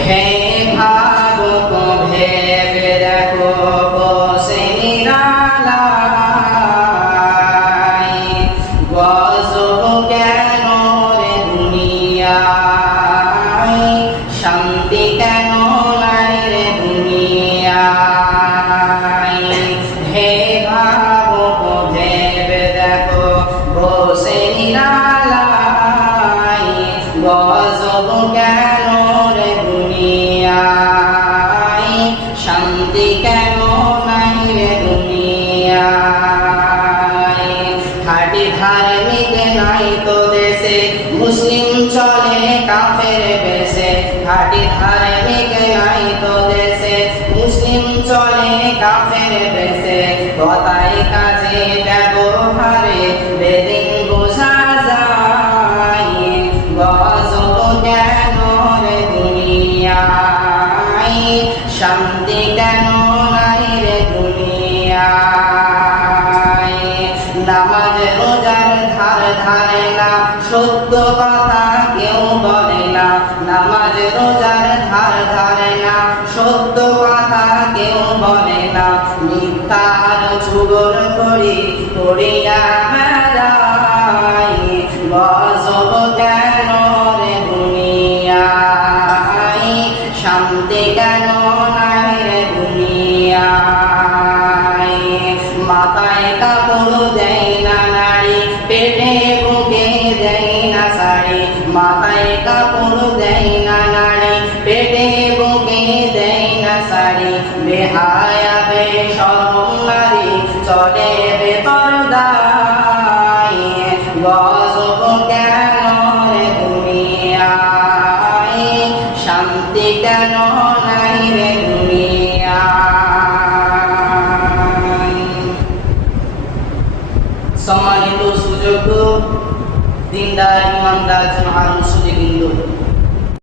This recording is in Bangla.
হে ভেবে দেখো বসে নিরালাই মুসলিম চলে কাফের বেশে হাটি ধার্মিক নাই তো দেশে মুসলিম চলে কাফের বেশে, কথায় কাজে ব্যবহারে শান্তি নাই রে দুনিয়ায় নামাজ রোজার ধার ধারে না সত্য কথা কেউ বলে না নামাজ রোজার ধার ধারে না সত্য কথা কেউ বলে না মিথ্যার চুগর করি করিয়া মাথায় কাপড় দেয় না নারী, পেটে বুকে দেয় না শাড়ি। মাথায় কাপড় দেয় না নারী, পেটে বুকে দেয় না শাড়ি। বেহায়া বে শরম নারী চলে বেপরদায় গজব কেন দুনিয়ায় শান্তি কেন দিনদার ইমানদার জনহান মুসলিম হিন্দু